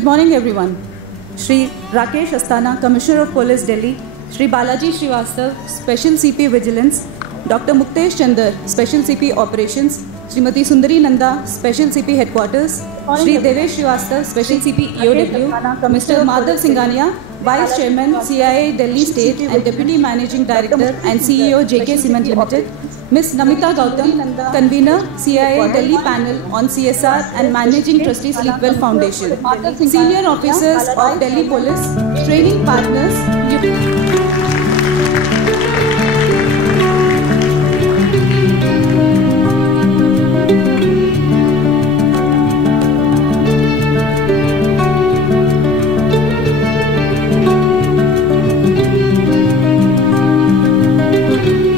Good morning, everyone. Shri Rakesh Asthana, Commissioner of Police, Delhi. Shri Balaji Srivastav, Special CP Vigilance. Dr. Muktesh Chandar, Special CP Operations. Srimati Sundari Nanda, Special CP Headquarters. Shri Devesh Srivastav, Special CP EOW. Mr. Madhav Singhania, Vice Chairman, CIA Delhi State and Deputy Managing Director and CEO JK Cement Limited. Ms. Namita Gautam, Convener, CIA Delhi Panel on CSR and Managing Trustee Sleepwell Foundation. Senior Officers of Delhi Police, Training Partners.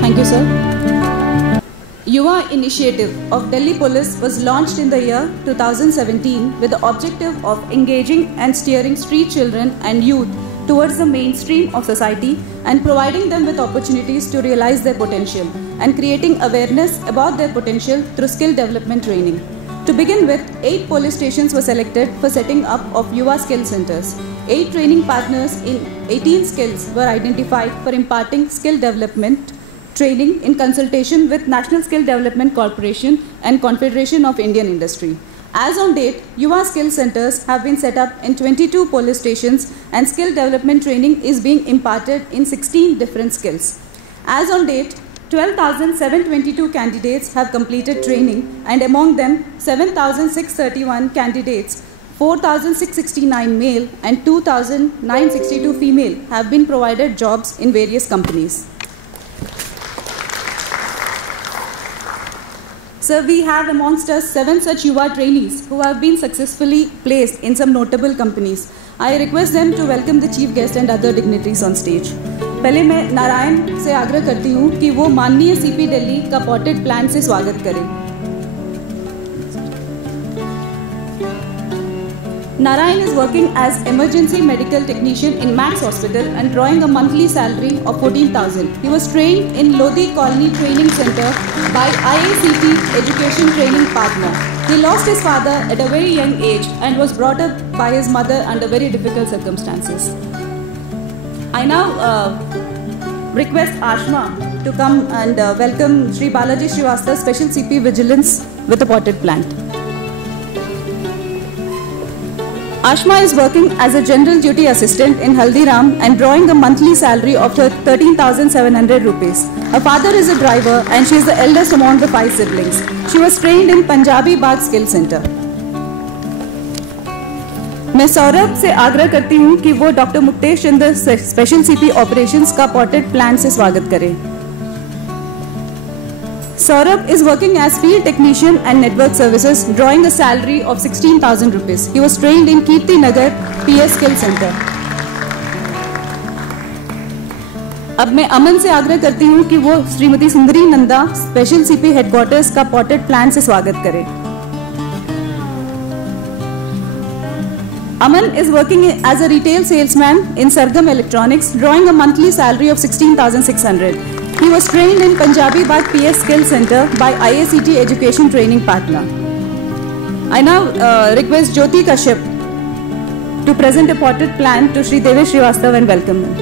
Thank you, sir. Yuva Initiative of Delhi Police was launched in the year 2017 with the objective of engaging and steering street children and youth towards the mainstream of society and providing them with opportunities to realize their potential and creating awareness about their potential through skill development training. To begin with, 8 police stations were selected for setting up of Yuva Skill Centers. 8 training partners in 18 skills were identified for imparting skill development training in consultation with National Skill Development Corporation and Confederation of Indian Industry. As on date, Yuva Skill Centers have been set up in 22 police stations and skill development training is being imparted in 16 different skills. As on date, 12,722 candidates have completed training and among them 7,631 candidates, 4,669 male and 2,962 female have been provided jobs in various companies. Sir, we have amongst us 7 such Yuva trainees who have been successfully placed in some notable companies. I request them to welcome the chief guest and other dignitaries on stage. पहले मैं नारायण से आग्रह करती हूँ कि वो माननीय CP Delhi का पॉटेड प्लान से स्वागत करें. Narayan is working as emergency medical technician in Max Hospital and drawing a monthly salary of 14,000. He was trained in Lodi Colony Training Center by IACT Education Training Partner. He lost his father at a very young age and was brought up by his mother under very difficult circumstances. I now request Ashma to come and welcome Shri Balaji Srivastav, Special CP Vigilance with a potted plant. Ashma is working as a general duty assistant in Haldiram and drawing a monthly salary of 13,700 rupees. Her father is a driver and she is the eldest among the 5 siblings. She was trained in Punjabi Bagh Skill Center. मैं सौरभ से आग्रह करती हूँ कि वो doctor Muktesh चंद्र special CP operations का potted plan से स्वागत करें. Saurabh is working as field technician and network services, drawing a salary of 16,000 rupees. He was trained in Kirti Nagar PS Skill Center. अब मैं अमन से आग्रह करती हूँ कि वो श्रीमती सुंदरी नंदा स्पेशल सीपी हेडक्वार्टर्स का पॉटेड प्लान से स्वागत करें. Aman is working as a retail salesman in Sargam Electronics, drawing a monthly salary of 16,600. He was trained in Punjabi Bagh PS Skill Center by IACT Education Training Partner. I now request Jyoti Kashyap to present a potted plan to Shri Devesh Srivastav and welcome him.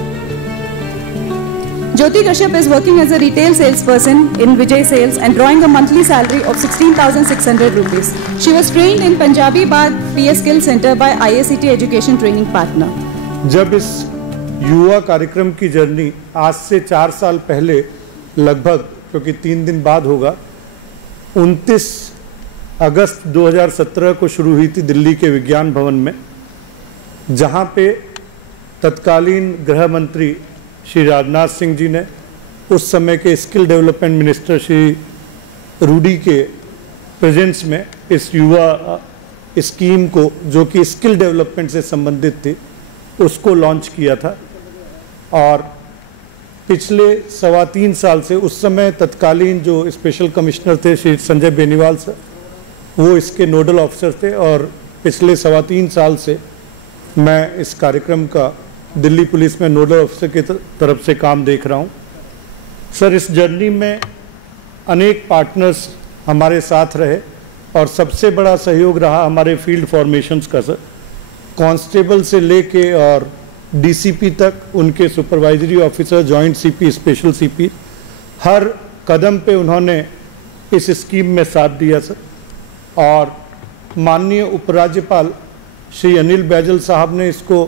Jyoti Kashyap is working as a retail salesperson in Vijay Sales and drawing a monthly salary of 16,600 rupees. She was trained in Punjabi Bagh PS Skill Center by IACT Education Training Partner. जब इस युवा कार्यक्रम की journey आज से 4 साल पहले लगभग, क्योंकि 3 दिन बाद होगा, 29 अगस्त 2017 को शुरू हुई थी दिल्ली के विज्ञान भवन में, जहां पे तत्कालीन गृह मंत्री श्री राजनाथ सिंह जी ने उस समय के skill development minister Shri Rudy के प्रेजेंस में इस युवा स्कीम को, जो कि स्किल डेवलपमेंट से संबंधित थी, उसको लॉन्च किया था. और पिछले 3.25 साल से उस समय तत्कालीन जो स्पेशल कमिश्नर थे श्री संजय बेनीवाल सर, वो इसके नोडल ऑफिसर थे. और पिछले 3.25 साल से मैं इस कार्यक्रम का दिल्ली पुलिस में नोडल ऑफिसर की तरफ से काम देख रहा हूँ. सर, इस जर्नी में अनेक पार्टनर्स हमारे साथ रहे और सबसे बड़ा सहयोग रहा हमारे फील्ड फॉर्मेशंस का. सर, कांस्टेबल से लेके और डीसीपी तक, उनके supervisory officer, joint CP, special CP, हर कदम पे उन्होंने इस स्कीम में साथ दिया सर। और माननीय उपराज्यपाल श्री अनिल बैजल साहब ने इसको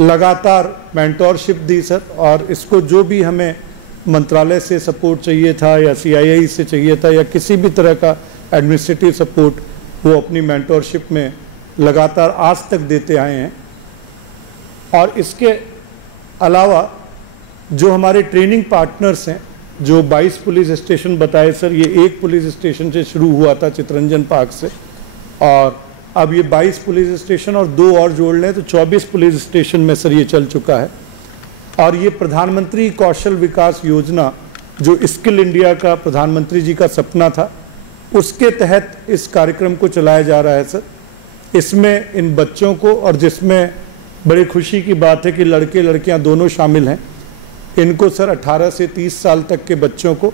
लगातार मेंटोरशिप दी सर, और इसको जो भी हमें मंत्रालय से सपोर्ट चाहिए था या सीआईआई से चाहिए था या किसी भी तरह का एडमिनिस्ट्रेटिव सपोर्ट, वो अपनी मेंटोरशिप में लगातार आज तक देते आए हैं। और इसके अलावा जो हमारे ट्रेनिंग पार्टनर्स हैं, जो 22 पुलिस स्टेशन बताए सर, ये एक पुलिस स्टेशन से शुरू हुआ था चितरंजन पार्क से, और अब ये 22 पुलिस स्टेशन और 2 और जोड़ लें तो 24 पुलिस स्टेशन में सर ये चल चुका है। और ये प्रधानमंत्री कौशल विकास योजना, जो स्किल इंडिया का प्रधानमंत्री जी का सपना था, उसके तहत इस कार्यक्रम को चलाया जा रहा है सर। इसमें इन बच्चों को, और जिसमें बड़ी खुशी की बात है कि लड़के लड़कियां दोनों शामिल हैं, इनको सर 18 से 30 साल तक के बच्चों को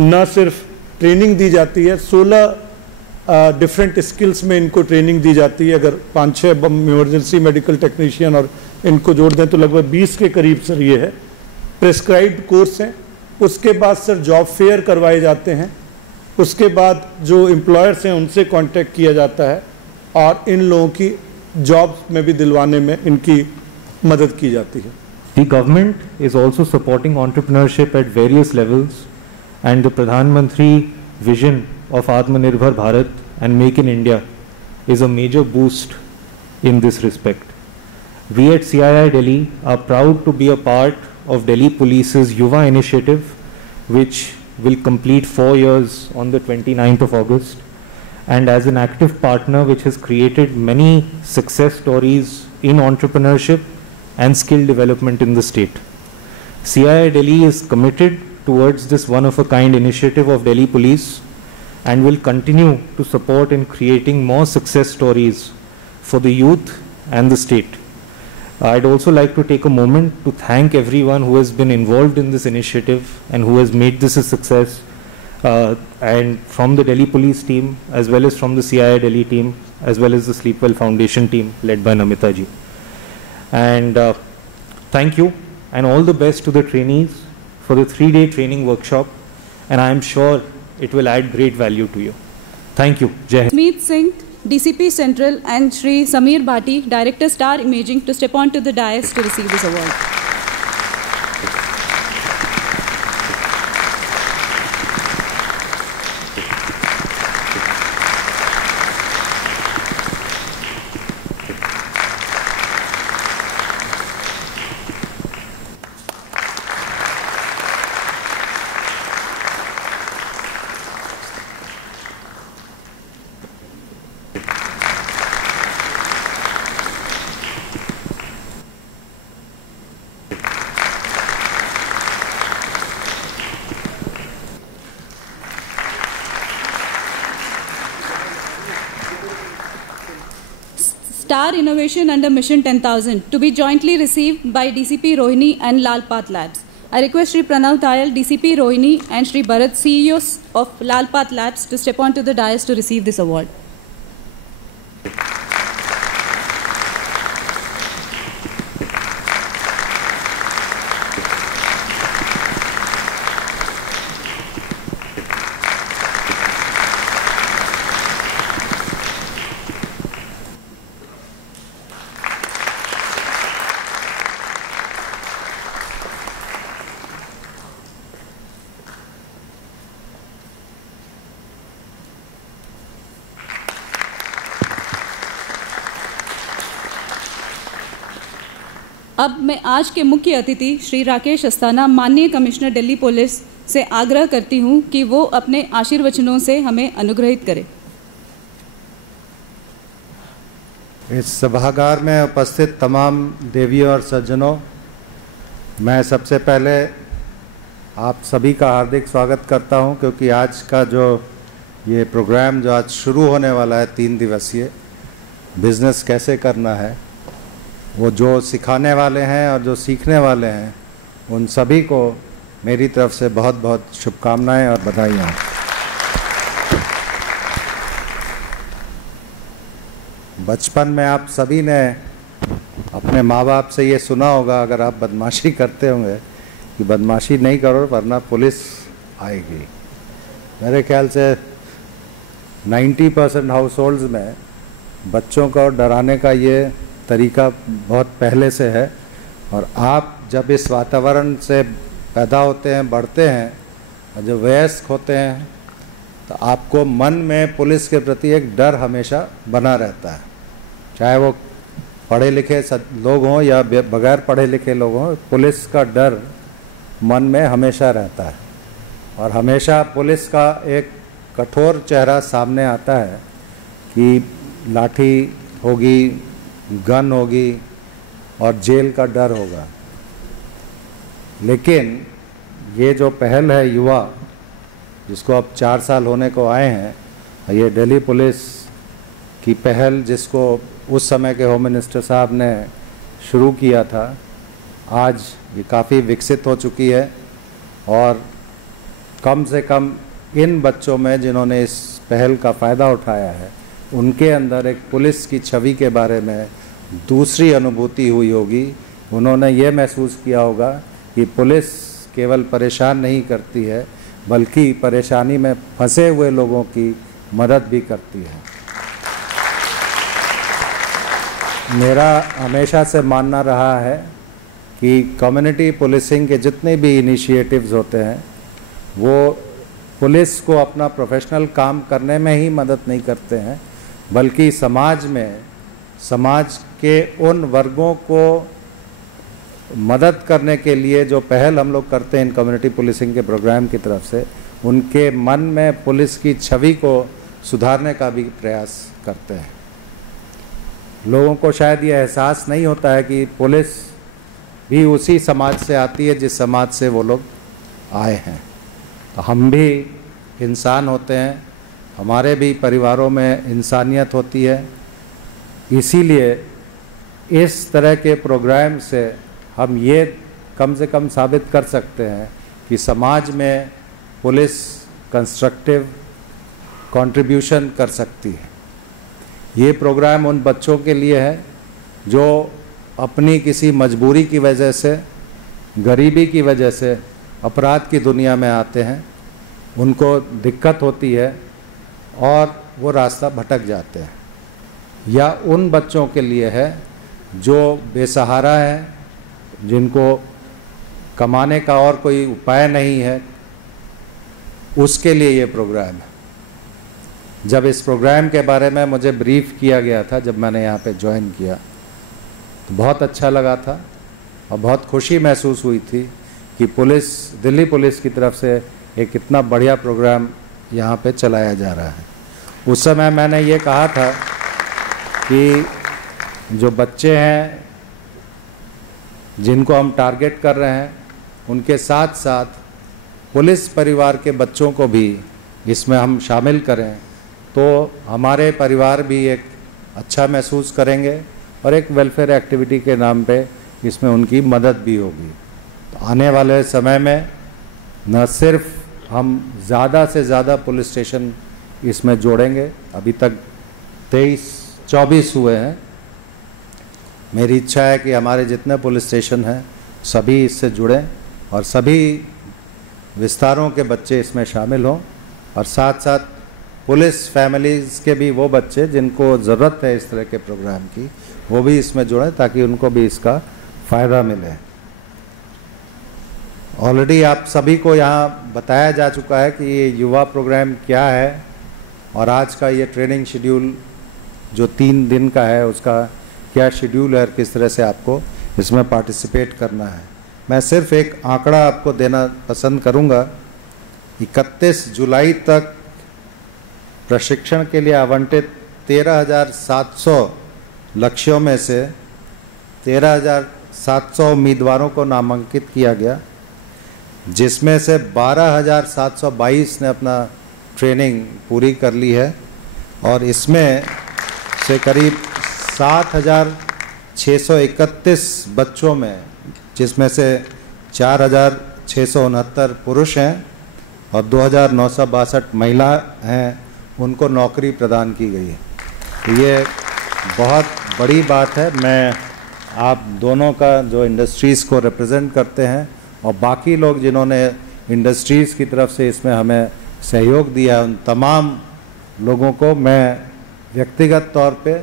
न सिर्फ ट्रेनिंग दी जाती है, 16 डिफरेंट स्किल्स में इनको ट्रेनिंग दी जाती है। अगर 5-6 इमरजेंसी मेडिकल टेक्नीशियन और इनको जोड़ दें तो लगभग 20 के करीब सर ये है। प्रिस्क्राइब्ड कोर्स हैं। उसके बाद सर जॉब फेयर करवाए जाते हैं। उसके बाद जो एम्प्लॉयर्स हैं उनसे कांटेक्ट किया जाता है और इन लोगों की जॉब्स में भी दिलवाने में इनकी मदद की जाती है। The government is also supporting entrepreneurship at various levels, and the Pradhan Mantri vision of Atmanirbhar Bharat and Make in India is a major boost in this respect. We at CII Delhi are proud to be a part of Delhi Police's Yuva initiative, which will complete 4 years on the 29th of August, and as an active partner which has created many success stories in entrepreneurship and skill development in the state. CII Delhi is committed towards this one-of-a-kind initiative of Delhi Police and will continue to support in creating more success stories for the youth and the state. I'd also like to take a moment to thank everyone who has been involved in this initiative and who has made this a success, and from the Delhi Police team as well as from the CII Delhi team as well as the Sleepwell Foundation team led by Namita ji. And thank you and all the best to the trainees for the 3-day training workshop, and I am sure it will add great value to you. Thank you. Jai Hind. Meet Singh, DCP Central, and Shri Sameer Bhati, Director Star Imaging, to step onto the dais to receive this award. Star Innovation under Mission 10,000 to be jointly received by DCP Rohini and Lal Path Labs. I request Shri Pranav Tayal, DCP Rohini, and Shri Bharat, CEOs of Lal Path Labs, to step onto the dais to receive this award. अब मैं आज के मुख्य अतिथि श्री राकेश अस्थाना, माननीय commissioner Delhi police, से आग्रह करती हूं कि वो अपने आशीर्वचनों से हमें अनुग्रहित करें। इस सभागार में उपस्थित तमाम देवियों और सज्जनों, मैं सबसे पहले आप सभी का हार्दिक स्वागत करता हूं, क्योंकि आज का जो ये प्रोग्राम जो आज शुरू होने वाला है 3 दिवसीय, बिजनेस कैसे करना है, वो जो सिखाने वाले हैं और जो सीखने वाले हैं, उन सभी को मेरी तरफ से बहुत बहुत शुभकामनाएं और बधाइयाँ। बचपन में आप सभी ने अपने माँ बाप से ये सुना होगा अगर आप बदमाशी करते होंगे कि बदमाशी नहीं करो वरना पुलिस आएगी। मेरे ख्याल से 90% हाउस होल्ड्स में बच्चों को डराने का ये तरीका बहुत पहले से है, और आप जब इस वातावरण से पैदा होते हैं, बढ़ते हैं और जब वयस्क होते हैं तो आपको मन में पुलिस के प्रति एक डर हमेशा बना रहता है, चाहे वो पढ़े लिखे लोग हों या बगैर पढ़े लिखे लोग हों, पुलिस का डर मन में हमेशा रहता है। और हमेशा पुलिस का एक कठोर चेहरा सामने आता है कि लाठी होगी, गन होगी और जेल का डर होगा। लेकिन ये जो पहल है युवा, जिसको अब 4 साल होने को आए हैं, ये दिल्ली पुलिस की पहल जिसको उस समय के होम मिनिस्टर साहब ने शुरू किया था, आज ये काफ़ी विकसित हो चुकी है। और कम से कम इन बच्चों में जिन्होंने इस पहल का फ़ायदा उठाया है, उनके अंदर एक पुलिस की छवि के बारे में दूसरी अनुभूति हुई होगी। उन्होंने ये महसूस किया होगा कि पुलिस केवल परेशान नहीं करती है बल्कि परेशानी में फंसे हुए लोगों की मदद भी करती है। मेरा हमेशा से मानना रहा है कि कम्युनिटी पुलिसिंग के जितने भी इनिशिएटिव्स होते हैं वो पुलिस को अपना प्रोफेशनल काम करने में ही मदद नहीं करते हैं, बल्कि समाज में समाज के उन वर्गों को मदद करने के लिए जो पहल हम लोग करते हैं इन कम्युनिटी पुलिसिंग के प्रोग्राम की तरफ से, उनके मन में पुलिस की छवि को सुधारने का भी प्रयास करते हैं। लोगों को शायद ये एहसास नहीं होता है कि पुलिस भी उसी समाज से आती है जिस समाज से वो लोग आए हैं। तो हम भी इंसान होते हैं, हमारे भी परिवारों में इंसानियत होती है। इसीलिए इस तरह के प्रोग्राम से हम ये कम से कम साबित कर सकते हैं कि समाज में पुलिस कंस्ट्रक्टिव कंट्रीब्यूशन कर सकती है। ये प्रोग्राम उन बच्चों के लिए है जो अपनी किसी मजबूरी की वजह से, गरीबी की वजह से अपराध की दुनिया में आते हैं, उनको दिक्कत होती है और वो रास्ता भटक जाते हैं। या उन बच्चों के लिए है जो बेसहारा है, जिनको कमाने का और कोई उपाय नहीं है, उसके लिए ये प्रोग्राम है। जब इस प्रोग्राम के बारे में मुझे ब्रीफ किया गया था, जब मैंने यहाँ पे ज्वाइन किया, तो बहुत अच्छा लगा था और बहुत खुशी महसूस हुई थी कि दिल्ली पुलिस की तरफ से एक इतना बढ़िया प्रोग्राम यहाँ पे चलाया जा रहा है। उस समय मैंने ये कहा था कि जो बच्चे हैं जिनको हम टारगेट कर रहे हैं, उनके साथ साथ पुलिस परिवार के बच्चों को भी इसमें हम शामिल करें तो हमारे परिवार भी एक अच्छा महसूस करेंगे और एक वेलफेयर एक्टिविटी के नाम पे इसमें उनकी मदद भी होगी। तो आने वाले समय में न सिर्फ हम ज़्यादा से ज़्यादा पुलिस स्टेशन इसमें जोड़ेंगे, अभी तक 23-24 हुए हैं। मेरी इच्छा है कि हमारे जितने पुलिस स्टेशन हैं सभी इससे जुड़ें और सभी विस्तारों के बच्चे इसमें शामिल हों, और साथ साथ पुलिस फैमिलीज़ के भी वो बच्चे जिनको ज़रूरत है इस तरह के प्रोग्राम की, वो भी इसमें जुड़ें ताकि उनको भी इसका फ़ायदा मिले। ऑलरेडी आप सभी को यहाँ बताया जा चुका है कि ये युवा प्रोग्राम क्या है और आज का ये ट्रेनिंग शेड्यूल जो 3 दिन का है उसका क्या शेड्यूल है और किस तरह से आपको इसमें पार्टिसिपेट करना है। मैं सिर्फ एक आंकड़ा आपको देना पसंद करूंगा। 31 जुलाई तक प्रशिक्षण के लिए आवंटित 13,700 लक्ष्यों में से 13,700 उम्मीदवारों को नामांकित किया गया, जिसमें से 12,722 ने अपना ट्रेनिंग पूरी कर ली है और इसमें से करीब 7,631 बच्चों में, जिसमें से 4,669 पुरुष हैं और 2,962 महिला हैं, उनको नौकरी प्रदान की गई है। तो ये बहुत बड़ी बात है। मैं आप दोनों का जो इंडस्ट्रीज़ को रिप्रेजेंट करते हैं और बाकी लोग जिन्होंने इंडस्ट्रीज़ की तरफ से इसमें हमें सहयोग दिया है, उन तमाम लोगों को मैं व्यक्तिगत तौर पे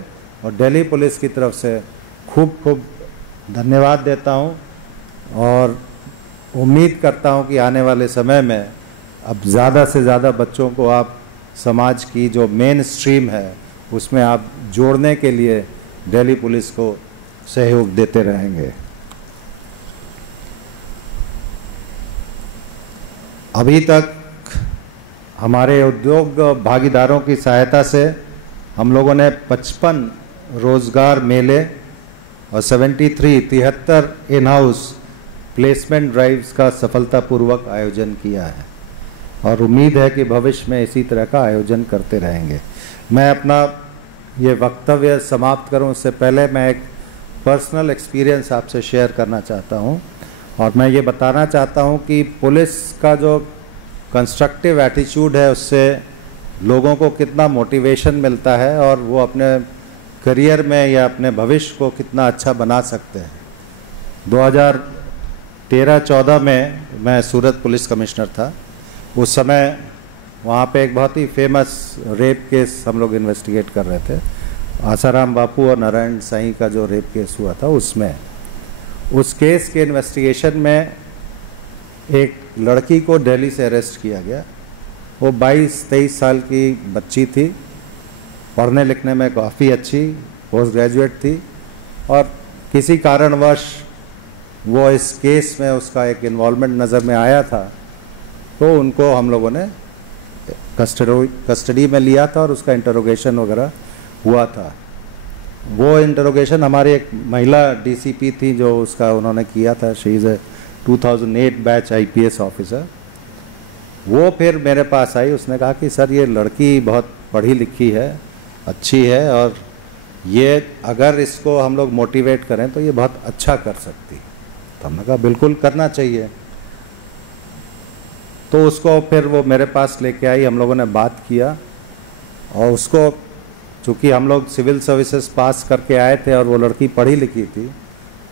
और दिल्ली पुलिस की तरफ से खूब खूब धन्यवाद देता हूं और उम्मीद करता हूं कि आने वाले समय में अब ज़्यादा से ज़्यादा बच्चों को आप समाज की जो मेन स्ट्रीम है उसमें आप जोड़ने के लिए दिल्ली पुलिस को सहयोग देते रहेंगे। अभी तक हमारे उद्योग भागीदारों की सहायता से हम लोगों ने 55 रोजगार मेले और 73 इन हाउस प्लेसमेंट ड्राइव्स का सफलतापूर्वक आयोजन किया है और उम्मीद है कि भविष्य में इसी तरह का आयोजन करते रहेंगे। मैं अपना ये वक्तव्य समाप्त करूं उससे पहले मैं एक पर्सनल एक्सपीरियंस आपसे शेयर करना चाहता हूं और मैं ये बताना चाहता हूं कि पुलिस का जो कंस्ट्रक्टिव एटीट्यूड है उससे लोगों को कितना मोटिवेशन मिलता है और वो अपने करियर में या अपने भविष्य को कितना अच्छा बना सकते हैं। 2013-14 में मैं सूरत पुलिस कमिश्नर था। उस समय वहाँ पे एक बहुत ही फेमस रेप केस हम लोग इन्वेस्टिगेट कर रहे थे। आसाराम बापू और नारायण साईं का जो रेप केस हुआ था उसमें उस केस के इन्वेस्टिगेशन में एक लड़की को दिल्ली से अरेस्ट किया गया। वो 22-23 साल की बच्ची थी, पढ़ने लिखने में काफ़ी अच्छी, पोस्ट ग्रेजुएट थी और किसी कारणवश वो इस केस में उसका एक इन्वॉल्वमेंट नज़र में आया था तो उनको हम लोगों ने कस्टडी में लिया था और उसका इंटरोगेशन वगैरह हुआ था। वो इंटरोगेशन हमारी एक महिला डीसीपी थी जो उसका उन्होंने किया था। She is a 2008 batch IPS officer. वो फिर मेरे पास आई, उसने कहा कि सर ये लड़की बहुत पढ़ी लिखी है, अच्छी है और ये अगर इसको हम लोग मोटिवेट करें तो ये बहुत अच्छा कर सकती है। तो हमने कहा बिल्कुल करना चाहिए। तो उसको फिर वो मेरे पास लेके आई, हम लोगों ने बात किया और उसको चूँकि हम लोग सिविल सर्विसेज पास करके आए थे और वो लड़की पढ़ी लिखी थी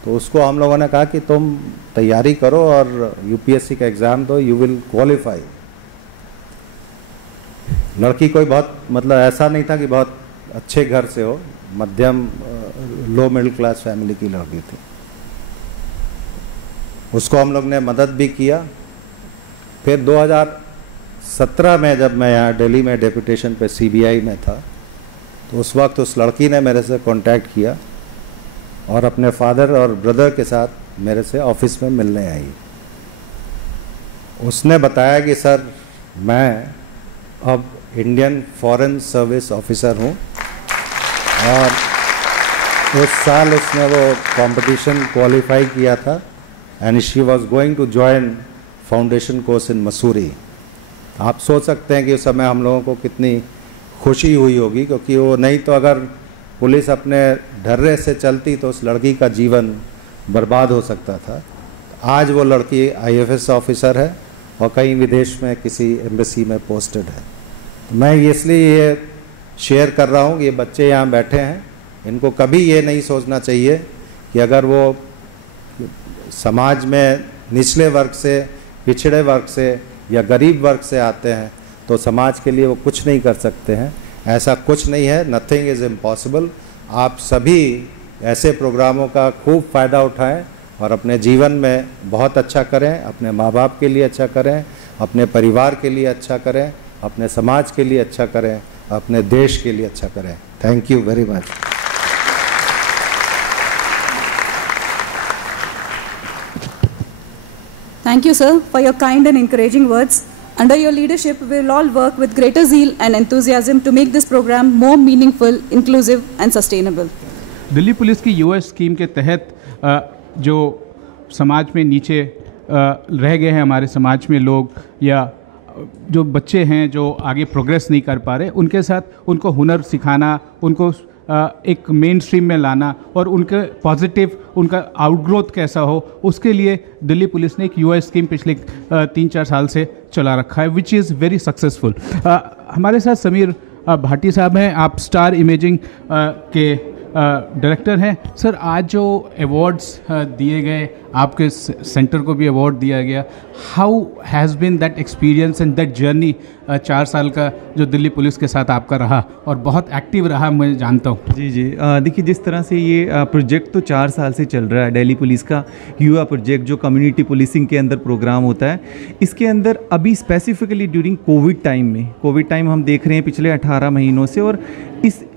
तो उसको हम लोगों ने कहा कि तुम तैयारी करो और यूपीएससी का एग्ज़ाम दो, यू विल क्वालिफाई। लड़की कोई बहुत मतलब ऐसा नहीं था कि बहुत अच्छे घर से हो, मध्यम लो मिडिल क्लास फैमिली की लड़की थी। उसको हम लोग ने मदद भी किया। फिर 2017 में जब मैं यहाँ दिल्ली में डेपुटेशन पे सीबीआई में था तो उस वक्त उस लड़की ने मेरे से कांटेक्ट किया और अपने फादर और ब्रदर के साथ मेरे से ऑफिस में मिलने आई। उसने बताया कि सर मैं अब इंडियन फॉरेन सर्विस ऑफिसर हूँ और उस साल उसने वो कंपटीशन क्वालिफाई किया था and she was going to join foundation course in Mussoorie. आप सोच सकते हैं कि उस समय हम लोगों को कितनी खुशी हुई होगी, क्योंकि वो नहीं तो अगर पुलिस अपने ढर्रे से चलती तो उस लड़की का जीवन बर्बाद हो सकता था। आज वो लड़की आईएफएस ऑफिसर है और कहीं विदेश में किसी एम्बेसी में पोस्टेड है। तो मैं इसलिए ये शेयर कर रहा हूँ कि ये बच्चे यहाँ बैठे हैं, इनको कभी ये नहीं सोचना चाहिए कि अगर वो समाज में निचले वर्ग से, पिछड़े वर्ग से या गरीब वर्ग से आते हैं तो समाज के लिए वो कुछ नहीं कर सकते हैं। ऐसा कुछ नहीं है, नथिंग इज़ इम्पॉसिबल। आप सभी ऐसे प्रोग्रामों का खूब फ़ायदा उठाएं और अपने जीवन में बहुत अच्छा करें, अपने माँ बाप के लिए अच्छा करें, अपने परिवार के लिए अच्छा करें, अपने समाज के लिए अच्छा करें, अपने देश के लिए अच्छा करें। Thank you very much. Thank you, sir, for your kind and encouraging words. Under your leadership, we will all work with greater zeal and enthusiasm to make this program more meaningful, inclusive and sustainable. Delhi police की US scheme के तहत जो समाज में नीचे रह गए हैं हमारे समाज में लोग या जो बच्चे हैं जो आगे प्रोग्रेस नहीं कर पा रहे, उनके साथ उनको हुनर सिखाना, उनको एक मेन स्ट्रीम में लाना और उनके पॉजिटिव उनका आउटग्रोथ कैसा हो, उसके लिए दिल्ली पुलिस ने एक यूएस स्कीम पिछले 3-4 साल से चला रखा है, विच इज़ वेरी सक्सेसफुल। हमारे साथ समीर भाटी साहब हैं। आप स्टार इमेजिंग के डायरेक्टर हैं। सर, आज जो अवार्ड्स दिए गए, आपके सेंटर को भी अवार्ड दिया गया, how has been that experience and that journey? 4 साल का जो दिल्ली पुलिस के साथ आपका रहा और बहुत एक्टिव रहा, मैं जानता हूँ। जी जी, देखिए, जिस तरह से ये प्रोजेक्ट तो 4 साल से चल रहा है, दिल्ली पुलिस का युवा प्रोजेक्ट जो कम्युनिटी पुलिसिंग के अंदर प्रोग्राम होता है, इसके अंदर अभी स्पेसिफिकली ड्यूरिंग कोविड टाइम हम देख रहे हैं पिछले 18 महीनों से, और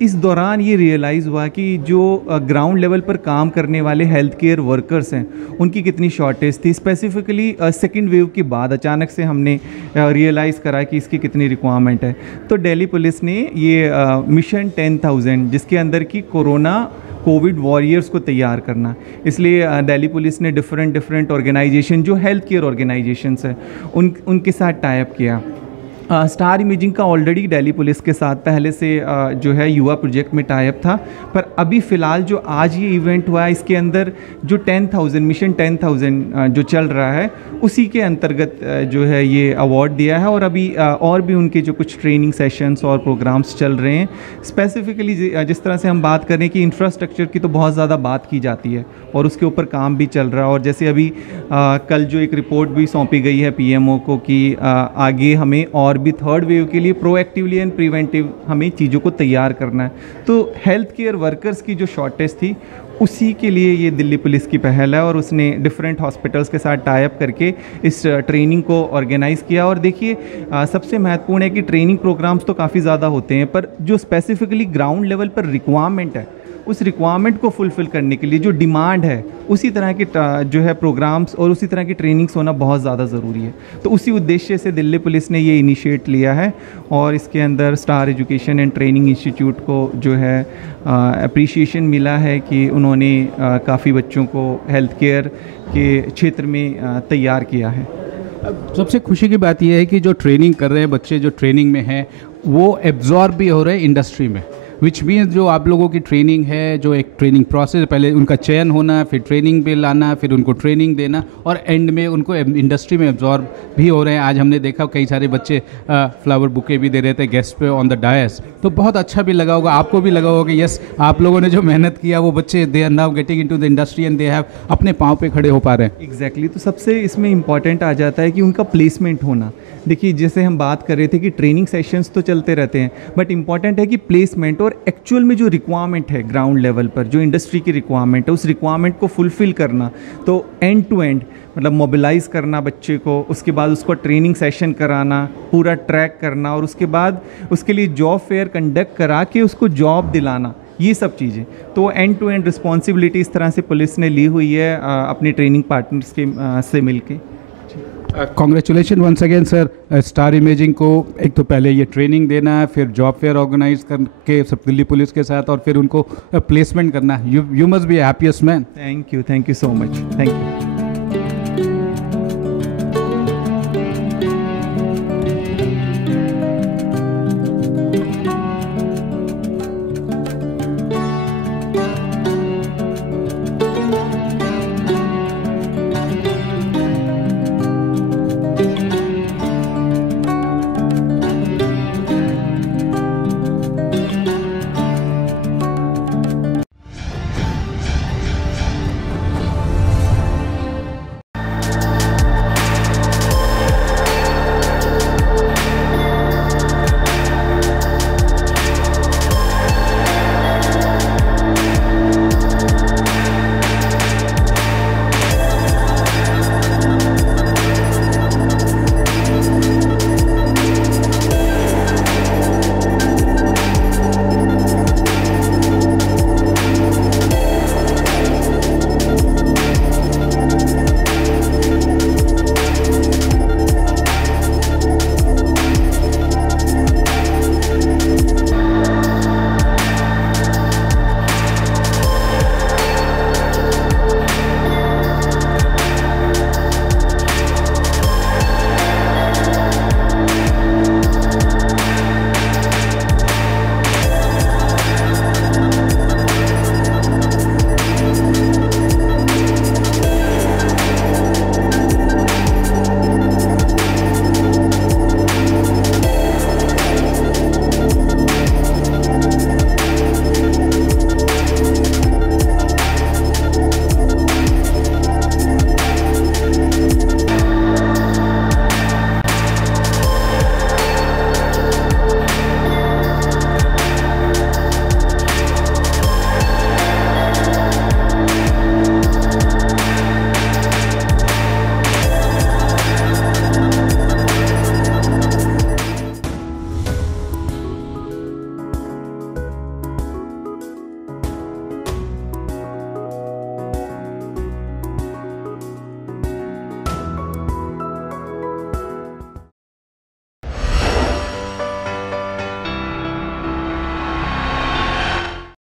इस दौरान ये रियलाइज़ हुआ कि जो ग्राउंड लेवल पर काम करने वाले हेल्थ केयर वर्कर्स हैं उनकी कितनी शॉर्टेज थी। स्पेसिफिकली सेकेंड वेव के बाद अचानक से हमने रियलाइज़ करा कि इसकी कितनी रिक्वायरमेंट है। तो दिल्ली पुलिस ने ये मिशन 10,000, जिसके अंदर की कोविड वॉरियर्स को तैयार करना, इसलिए दिल्ली पुलिस ने डिफरेंट ऑर्गेनाइजेशन जो हेल्थ केयर ऑर्गेनाइजेशंस हैं उनके साथ टाई अप किया। स्टार इमेजिंग का ऑलरेडी दिल्ली पुलिस के साथ पहले से जो है युवा प्रोजेक्ट में टाई अप था, पर अभी फ़िलहाल जो आज ये इवेंट हुआ है इसके अंदर जो 10,000 मिशन 10,000 जो चल रहा है उसी के अंतर्गत जो है ये अवार्ड दिया है। और अभी और भी उनके जो कुछ ट्रेनिंग सेशंस और प्रोग्राम्स चल रहे हैं। स्पेसिफिकली जिस तरह से हम बात करें कि इंफ्रास्ट्रक्चर की तो बहुत ज़्यादा बात की जाती है और उसके ऊपर काम भी चल रहा है, और जैसे अभी कल जो एक रिपोर्ट भी सौंपी गई है पीएमओ को कि आगे हमें और भी थर्ड वेव के लिए प्रोएक्टिवली एंड प्रिवेंटिव हमें चीज़ों को तैयार करना है। तो हेल्थ केयर वर्कर्स की जो शॉर्टेज थी उसी के लिए ये दिल्ली पुलिस की पहल है, और उसने डिफरेंट हॉस्पिटल्स के साथ टाई अप करके इस ट्रेनिंग को ऑर्गेनाइज़ किया। और देखिए, सबसे महत्वपूर्ण है कि ट्रेनिंग प्रोग्राम्स तो काफ़ी ज़्यादा होते हैं, पर जो स्पेसिफिकली ग्राउंड लेवल पर रिक्वायरमेंट है उस रिक्वायरमेंट को फुलफ़िल करने के लिए जो डिमांड है उसी तरह के जो है प्रोग्राम्स और उसी तरह की ट्रेनिंग्स होना बहुत ज़्यादा ज़रूरी है। तो उसी उद्देश्य से दिल्ली पुलिस ने ये इनिशिएट लिया है, और इसके अंदर star education and training institute को जो है अप्रिशिएशन मिला है कि उन्होंने काफ़ी बच्चों को हेल्थ केयर के क्षेत्र में तैयार किया है। सबसे खुशी की बात यह है कि जो ट्रेनिंग कर रहे हैं बच्चे, जो ट्रेनिंग में हैं, वो एब्जॉर्ब भी हो रहे हैं इंडस्ट्री में, विच मीन्स जो आप लोगों की ट्रेनिंग है, जो एक ट्रेनिंग प्रोसेस, पहले उनका चयन होना, फिर ट्रेनिंग पे लाना, फिर उनको ट्रेनिंग देना, और एंड में उनको इंडस्ट्री में एब्जॉर्ब भी हो रहे हैं। आज हमने देखा कई सारे बच्चे फ्लावर बुके भी दे रहे थे गेस्ट पे ऑन द डायस, तो बहुत अच्छा भी लगा होगा, आपको भी लगा होगा कि यस, आप लोगों ने जो मेहनत किया वो बच्चे they are now getting into the industry and they have अपने पाँव पे खड़े हो पा रहे हैं। एग्जैक्टली, तो सबसे इसमें इम्पॉर्टेंट आ जाता है कि उनका प्लेसमेंट होना। देखिए, जैसे हम बात कर रहे थे कि ट्रेनिंग सेशंस तो चलते रहते हैं, बट इम्पॉर्टेंट है कि प्लेसमेंट और एक्चुअल में जो रिक्वायरमेंट है ग्राउंड लेवल पर, जो इंडस्ट्री की रिक्वायरमेंट है, उस रिक्वायरमेंट को फुलफ़िल करना। तो एंड टू एंड मतलब मोबिलाइज़ करना बच्चे को, उसके बाद उसको ट्रेनिंग सेशन कराना, पूरा ट्रैक करना, और उसके बाद उसके लिए जॉब फेयर कंडक्ट करा के उसको जॉब दिलाना, ये सब चीज़ें। तो एंड टू एंड रिस्पॉन्सिबिलिटी इस तरह से पुलिस ने ली हुई है अपने ट्रेनिंग पार्टनर्स के से मिलके। Congratulation once again sir. Star imaging को एक तो पहले ये ट्रेनिंग देना, फिर जॉब फेयर ऑर्गेनाइज करके सब दिल्ली पुलिस के साथ, और फिर उनको प्लेसमेंट करना। You must be happiest man. Thank you so much, thank you.